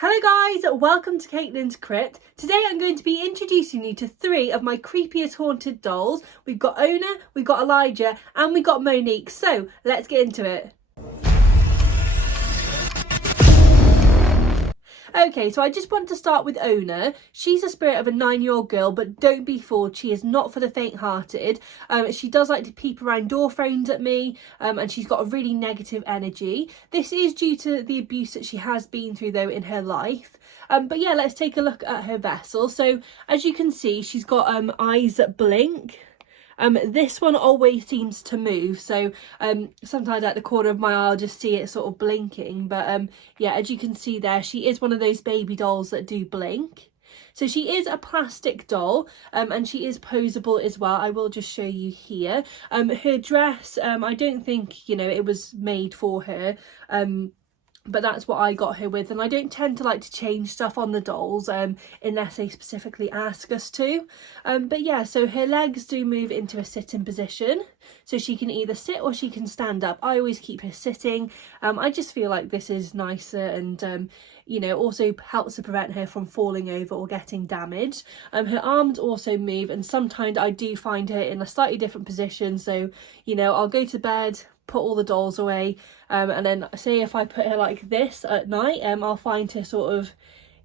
Hello guys, welcome to Caitlin's Crypt. Today I'm going to be introducing you to 3 of my creepiest haunted dolls. We've got Owna, we've got Elijah and we've got Monique. So let's get into it. Okay, so I just want to start with Owna. She's a spirit of a 9-year-old girl, but don't be fooled, she is not for the faint-hearted. She does like to peep around door frames at me, and she's got a really negative energy. This is due to the abuse that she has been through though in her life. But yeah, let's take a look at her vessel. So as you can see, she's got eyes that blink. This one always seems to move, so sometimes at the corner of my eye I'll just see it sort of blinking, but yeah, as you can see there, she is one of those baby dolls that do blink. So she is a plastic doll, and she is posable as well. I will just show you here. Her dress, I don't think, it was made for her, but that's what I got her with, and I don't tend to like to change stuff on the dolls unless they specifically ask us to. But yeah, so her legs do move into a sitting position, so she can either sit or she can stand up. I always keep her sitting. I just feel like this is nicer, and also helps to prevent her from falling over or getting damaged. Her arms also move, and sometimes I do find her in a slightly different position, so I'll go to bed, put all the dolls away, and then say if I put her like this at night, I'll find her sort of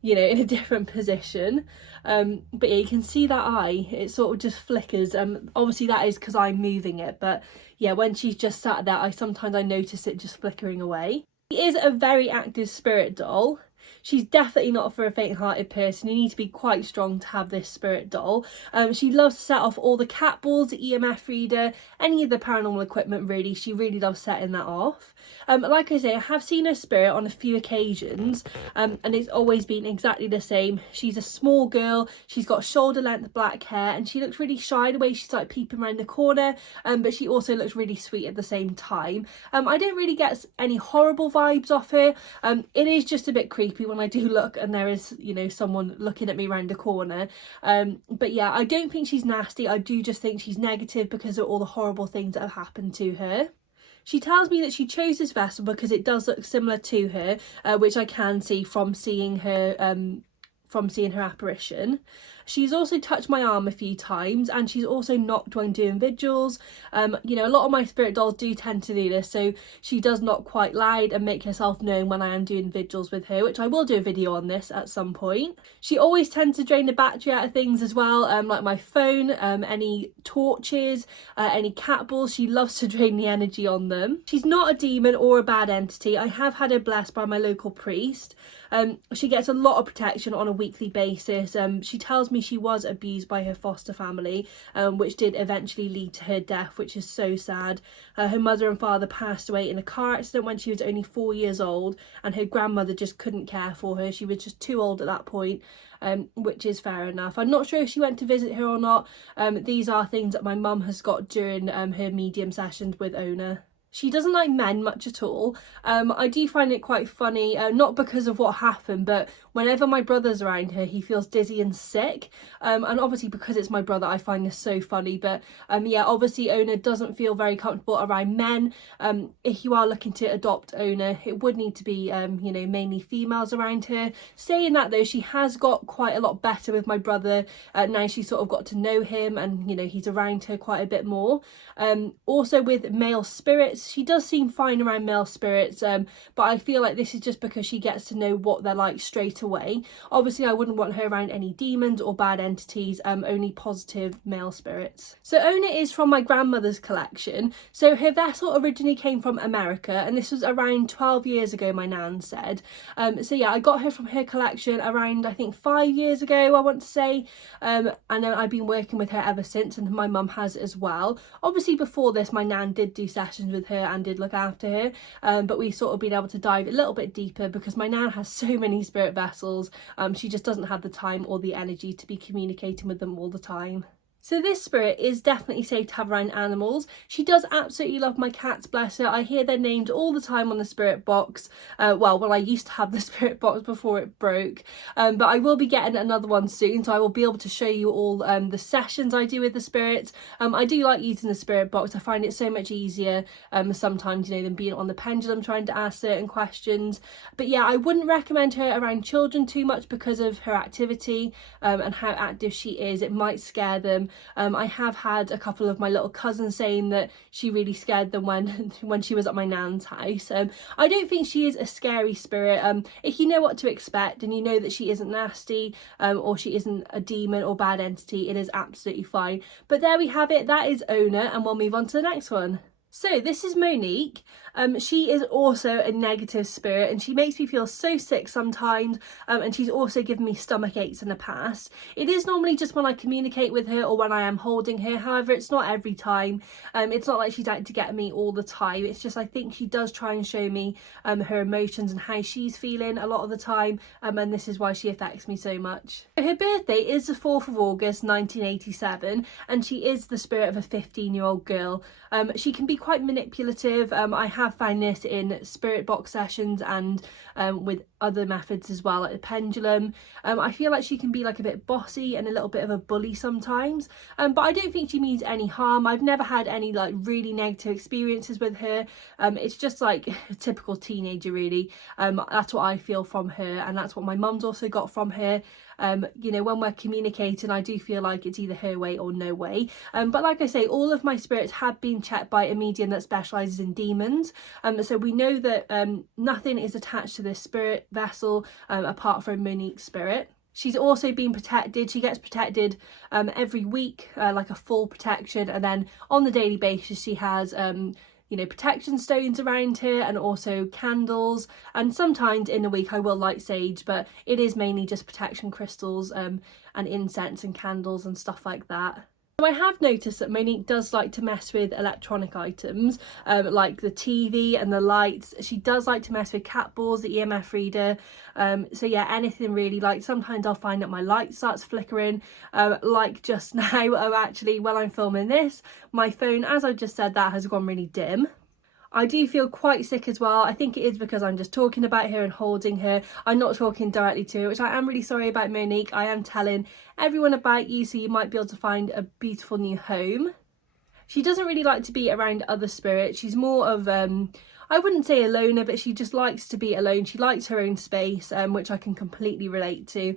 in a different position. But yeah, you can see that eye, it sort of just flickers. Obviously that is because I'm moving it, but yeah, when she's just sat there, sometimes I notice it just flickering away. She is a very active spirit doll. She's definitely not for a faint-hearted person. You need to be quite strong to have this spirit doll. She loves to set off all the cat balls, the EMF reader, any of the paranormal equipment really. She really loves setting that off. Like I say, I have seen her spirit on a few occasions, and it's always been exactly the same. She's a small girl, she's got shoulder-length black hair, and she looks really shy the way she's like peeping around the corner, but she also looks really sweet at the same time. I don't really get any horrible vibes off her. It is just a bit creepy when I do look and there is someone looking at me around the corner, but yeah, I don't think she's nasty. I do just think she's negative because of all the horrible things that have happened to her. She tells me that she chose this vessel because it does look similar to her, which I can see from seeing her apparition. She's also touched my arm a few times, and she's also knocked when doing vigils. A lot of my spirit dolls do tend to do this, so she does knock quite loud and make herself known when I am doing vigils with her, which I will do a video on this at some point. She always tends to drain the battery out of things as well, like my phone, any torches, any cat balls. She loves to drain the energy on them. She's not a demon or a bad entity. I have had her blessed by my local priest. She gets a lot of protection on a weekly basis. She tells me she was abused by her foster family, which did eventually lead to her death, which is so sad. Her mother and father passed away in a car accident when she was only 4 years old, and her grandmother just couldn't care for her. She was just too old at that point, which is fair enough. I'm not sure if she went to visit her or not. These are things that my mum has got during her medium sessions with Owna. She doesn't like men much at all. I do find it quite funny, not because of what happened, but whenever my brother's around her, he feels dizzy and sick. And obviously because it's my brother, I find this so funny. But yeah, obviously Owna doesn't feel very comfortable around men. If you are looking to adopt Owna, it would need to be, mainly females around her. Saying that though, she has got quite a lot better with my brother. Now she's sort of got to know him, and he's around her quite a bit more. Also with male spirits, she does seem fine around male spirits, but I feel like this is just because she gets to know what they're like straight away. Obviously I wouldn't want her around any demons or bad entities, only positive male spirits. So Owna is from my grandmother's collection. So her vessel originally came from America, and this was around 12 years ago, my nan said. So yeah, I got her from her collection around I think 5 years ago, I want to say, and then I've been working with her ever since, and my mum has as well. Obviously before this my nan did do sessions with her and did look after her, but we sort of been able to dive a little bit deeper because my nan has so many spirit vessels. She just doesn't have the time or the energy to be communicating with them all the time. So this spirit is definitely safe to have around animals. She does absolutely love my cats, bless her. I hear their names all the time on the spirit box. Well, when I used to have the spirit box before it broke. But I will be getting another one soon, so I will be able to show you all the sessions I do with the spirits. I do like using the spirit box. I find it so much easier sometimes, you know, than being on the pendulum trying to ask certain questions. But yeah, I wouldn't recommend her around children too much because of her activity and how active she is. It might scare them. I have had a couple of my little cousins saying that she really scared them when she was at my nan's house. I don't think she is a scary spirit. If you know what to expect and you know that she isn't nasty or she isn't a demon or bad entity, it is absolutely fine. But there we have it. That is Owna, and we'll move on to the next one. So this is Monique. She is also a negative spirit and she makes me feel so sick sometimes, and she's also given me stomach aches in the past. It is normally just when I communicate with her or when I am holding her. However, it's not every time. It's not like she's out to get me all the time. It's just I think she does try and show me her emotions and how she's feeling a lot of the time, and this is why she affects me so much. Her birthday is the 4th of August 1987 and she is the spirit of a 15-year-old girl. She can be quite manipulative. I have found this in spirit box sessions and with other methods as well, like the pendulum. I feel like she can be like a bit bossy and a little bit of a bully sometimes, but I don't think she means any harm. I've never had any like really negative experiences with her. It's just like a typical teenager really. That's what I feel from her, and that's what my mum's also got from her. You know, when we're communicating, I do feel like it's either her way or no way. But like I say, all of my spirits have been checked by a medium that specialises in demons. So we know that nothing is attached to this spirit vessel apart from Monique's spirit. She's also been protected. She gets protected every week, like a full protection, and then on the daily basis she has you know, protection stones around her and also candles, and sometimes in a week I will light sage, but it is mainly just protection crystals and incense and candles and stuff like that. So I have noticed that Monique does like to mess with electronic items, like the TV and the lights. She does like to mess with cat balls, the EMF reader. So yeah, anything really. Like sometimes I'll find that my light starts flickering, like just now. Actually, when I'm filming this, my phone, as I just said, that has gone really dim. I do feel quite sick as well. I think it is because I'm just talking about her and holding her. I'm not talking directly to her, which I am really sorry about, Monique. I am telling everyone about you so you might be able to find a beautiful new home. She doesn't really like to be around other spirits. She's more of, I wouldn't say a loner, but she just likes to be alone. She likes her own space, which I can completely relate to.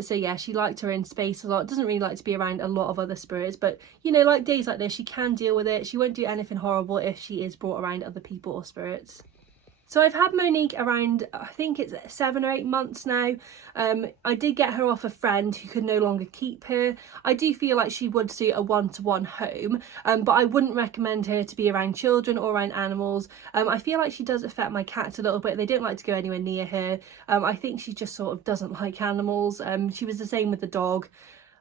So yeah, she likes her own space a lot. Doesn't really like to be around a lot of other spirits, but you know, like days like this, she can deal with it. She won't do anything horrible if she is brought around other people or spirits. So I've had Monique around, I think it's 7 or 8 months now. I did get her off a friend who could no longer keep her. I do feel like she would suit a one-to-one home, but I wouldn't recommend her to be around children or around animals. I feel like she does affect my cats a little bit. They don't like to go anywhere near her. I think she just sort of doesn't like animals. She was the same with the dog.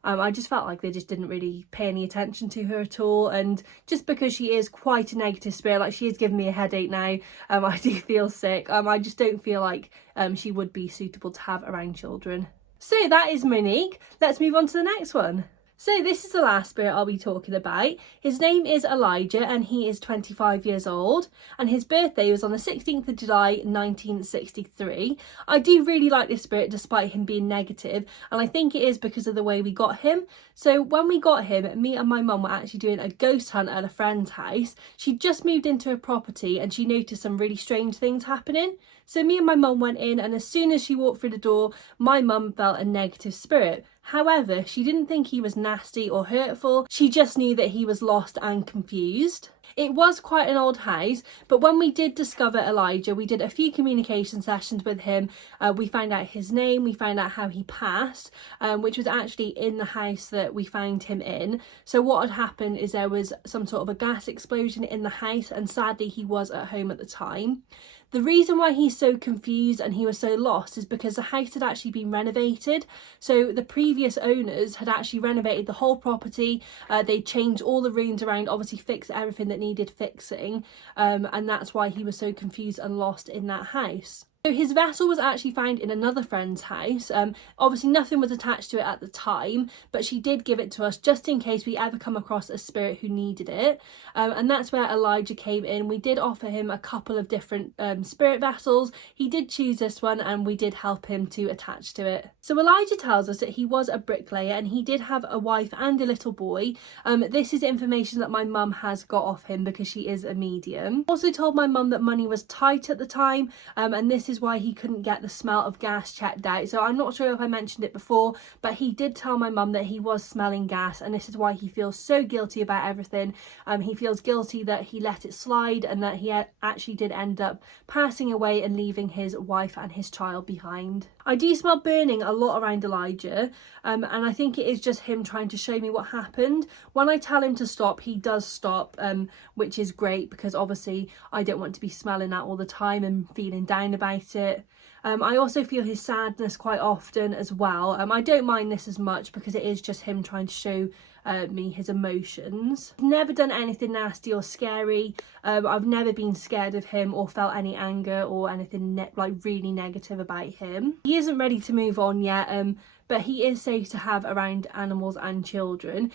I just felt like they just didn't really pay any attention to her at all, and just because she is quite a negative spirit, like she is giving me a headache now, I do feel sick. I just don't feel like she would be suitable to have around children. So that is Monique. Let's move on to the next one. So this is the last spirit I'll be talking about. His name is Elijah and he is 25 years old, and his birthday was on the 16th of July 1963. I do really like this spirit despite him being negative, and I think it is because of the way we got him. So when we got him, me and my mum were actually doing a ghost hunt at a friend's house. She just moved into a property and she noticed some really strange things happening. So me and my mum went in, and as soon as she walked through the door, my mum felt a negative spirit. However, she didn't think he was nasty or hurtful. She just knew that he was lost and confused. It was quite an old house, but when we did discover Elijah, we did a few communication sessions with him. We found out his name, we found out how he passed, which was actually in the house that we found him in. So what had happened is there was some sort of a gas explosion in the house, and sadly he was at home at the time. The reason why he's so confused and he was so lost is because the house had actually been renovated. So the previous owners had actually renovated the whole property. They changed all the rooms around, obviously fixed everything that needed fixing. And that's why he was so confused and lost in that house. So his vessel was actually found in another friend's house. Obviously nothing was attached to it at the time, but she did give it to us just in case we ever come across a spirit who needed it. And that's where Elijah came in. We did offer him a couple of different spirit vessels. He did choose this one and we did help him to attach to it. So Elijah tells us that he was a bricklayer and he did have a wife and a little boy. This is information that my mum has got off him because she is a medium. Also told my mum that money was tight at the time, and this is why he couldn't get the smell of gas checked out. So I'm not sure if I mentioned it before, but he did tell my mum that he was smelling gas, and this is why he feels so guilty about everything. He feels guilty that he let it slide and that he actually did end up passing away and leaving his wife and his child behind. I do smell burning a lot around Elijah, and I think it is just him trying to show me what happened. When I tell him to stop, he does stop, which is great because obviously I don't want to be smelling that all the time and feeling down about it. I also feel his sadness quite often as well. I don't mind this as much because it is just him trying to show me his emotions. I've never done anything nasty or scary. I've never been scared of him or felt any anger or anything like really negative about him. He isn't ready to move on yet, but he is safe to have around animals and children.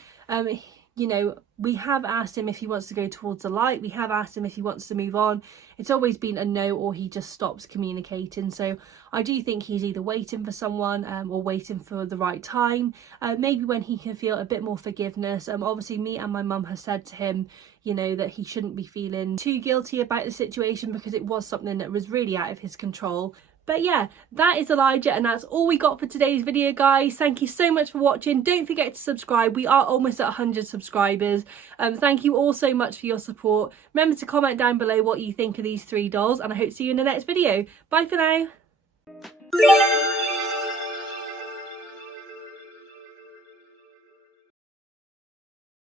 You know, we have asked him if he wants to go towards the light. We have asked him if he wants to move on. It's always been a no, or he just stops communicating. So I do think he's either waiting for someone or waiting for the right time. Maybe when he can feel a bit more forgiveness. Obviously me and my mum have said to him, you know, that he shouldn't be feeling too guilty about the situation because it was something that was really out of his control. But yeah, that is Elijah, and that's all we got for today's video, guys. Thank you so much for watching. Don't forget to subscribe. We are almost at 100 subscribers. Thank you all so much for your support. Remember to comment down below what you think of these 3 dolls, and I hope to see you in the next video. Bye for now.